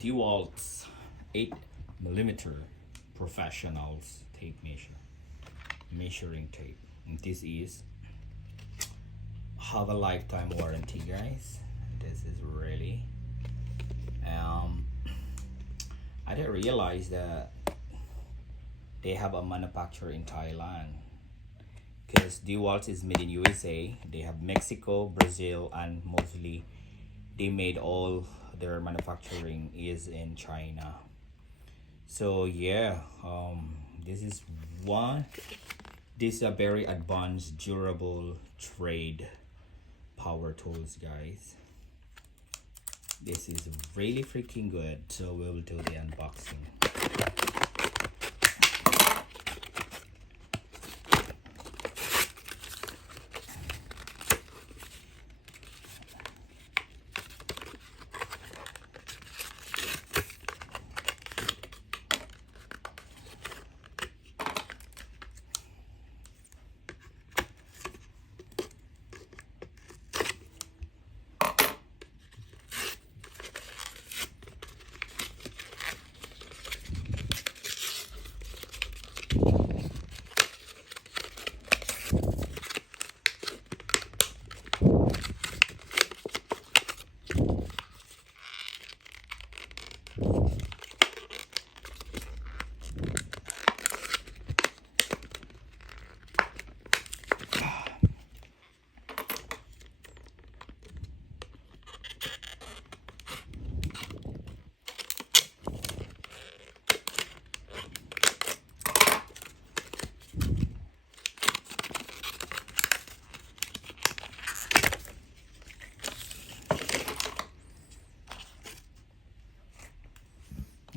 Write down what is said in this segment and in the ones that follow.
DeWALT's 8mm professionals tape measuring tape. And this is have a lifetime warranty, guys. This is really I didn't realize that they have a manufacturer in Thailand, because DeWalt is made in USA. They have Mexico, Brazil, and mostly they made all their manufacturing is in China. So yeah, this is a very advanced, durable trade power tools, guys. This is really freaking good. So we will do the unboxing.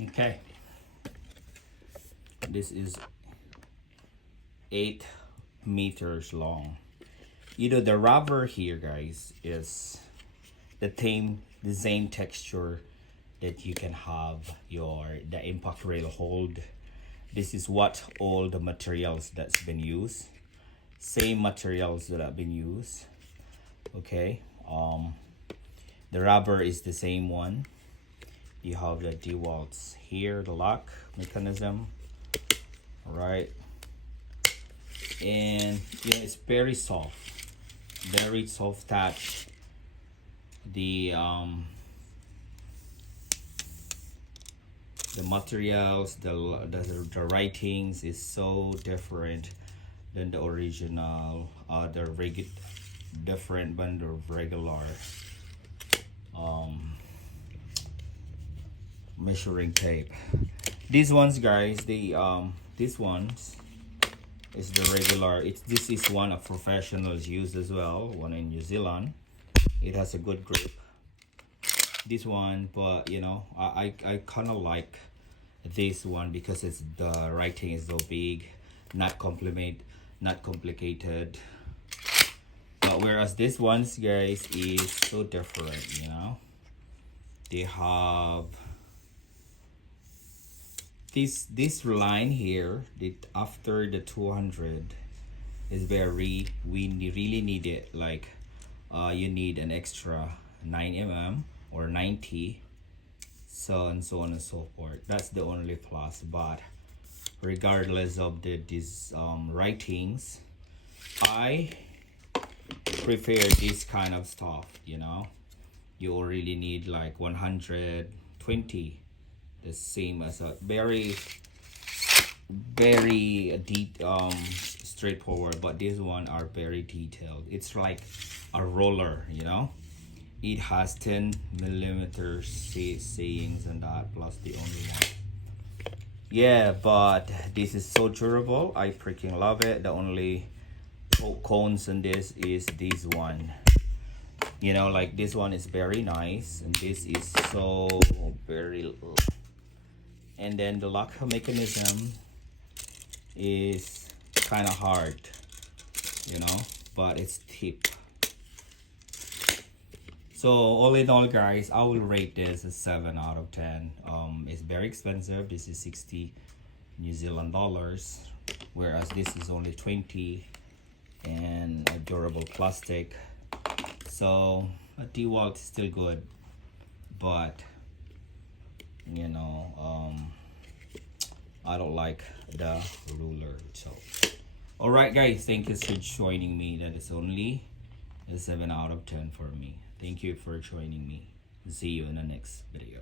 Okay, this is 8 meters long. The rubber here, guys, is the same texture that you can have the impact rail hold. This is what all the materials that's been used, same materials that have been used. Okay, the rubber is the same one. You have the DeWalt's here, the lock mechanism, all right, and it's very soft touch. The materials, the writings is so different than the original, different than the regular measuring tape. These ones, guys, this ones is the regular. This is one of professionals use as well, one in New Zealand. It has a good grip, this one, but I kind of like this one because the writing is so big, not complicated. But whereas this ones, guys, is so different. They have this line here that after the 200 is we really need it, like you need an extra 9mm or 90, so and so on and so forth. That's the only plus. But regardless of these writings, I prefer this kind of stuff. You really need like 120, the same as a very deep straightforward, but this one are very detailed. It's like a roller. It has 10mm sayings and that, plus the only one. Yeah, but this is so durable. I freaking love it. The only cons in this is this one. Like this one is very nice, and this is so very little. And then the lock mechanism is kind of hard, but it's cheap. So all in all, guys, I will rate this a 7 out of 10. It's very expensive. This is 60 New Zealand dollars, whereas this is only 20, and a durable plastic. So a DeWalt is still good, but you know, I don't like the ruler. So alright guys, thank you for joining me. That is only a 7 out of 10 for me. Thank you for joining me. See you in the next video.